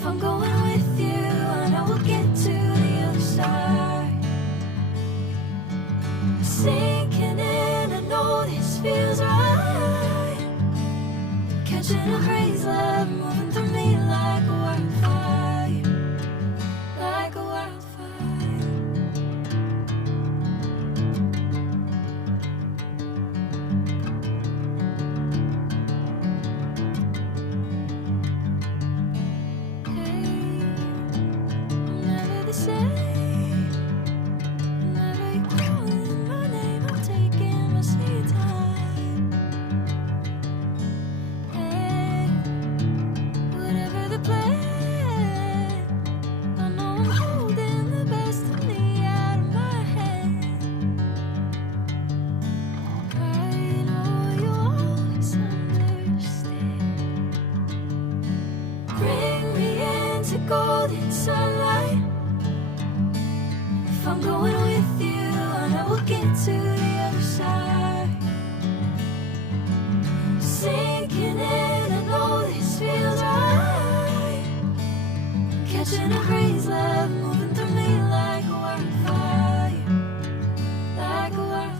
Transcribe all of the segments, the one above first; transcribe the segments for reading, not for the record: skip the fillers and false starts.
If I'm going with you, I know we'll get to the other side. Sinking in, I know this feels right. Catching a crazy love moving through me like a wildfire, like a wildfire. Hey, I'm never the same. Whenever you're calling my name, I'm taking my sweet time. Hey, whatever the plan, I know I'm holding the best of me out of my hand. I know you'll always understand. Bring me into golden sunlight. If I'm going with you, I know we'll get to the other side. Sinking in, I know this feels right. Catching a crazy love moving through me like a wildfire, like a wildfire.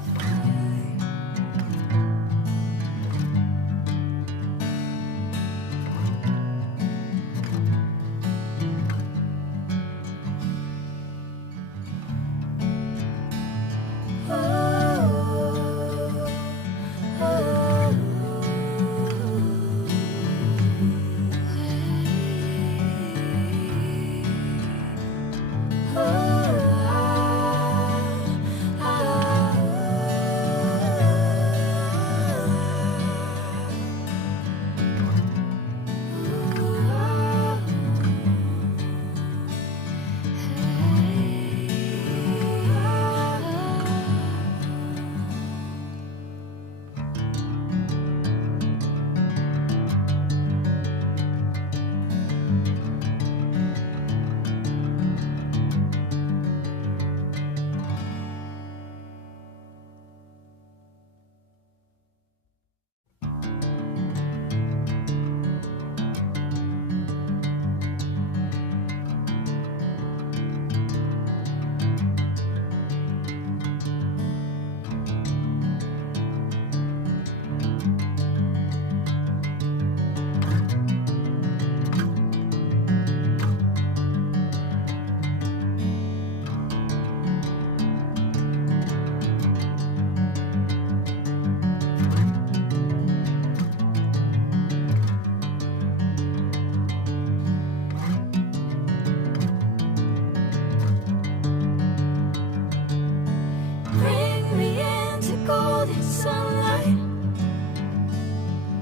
Bring me into golden sunlight.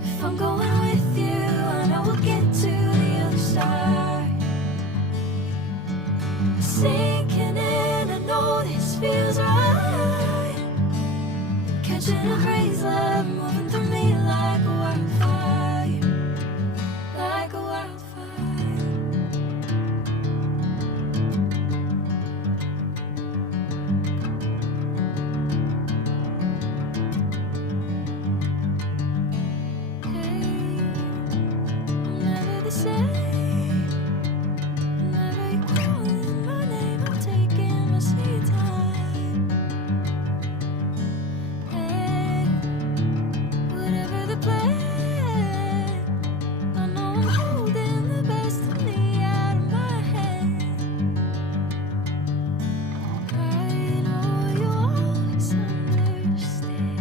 If I'm going with you, I know we'll get to the other side. Sinking in, I know this feels right. Catching a crazy love moving through me like a wildfire, like a wildfire. Hey, I'm never the same. Whenever you're calling my name, I'm taking my sweet time. Hey, whatever the plan, I know I'm holding the best of me out of my hand. I know you'll always understand.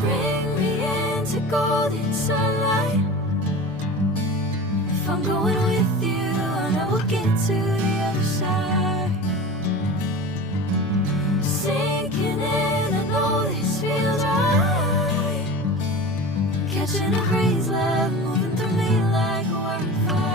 Bring me into golden sunlight. If I'm going with you, I know we'll get to the other side. Sinking in, I know this feels right. Catching a crazy love moving through me like a wildfire.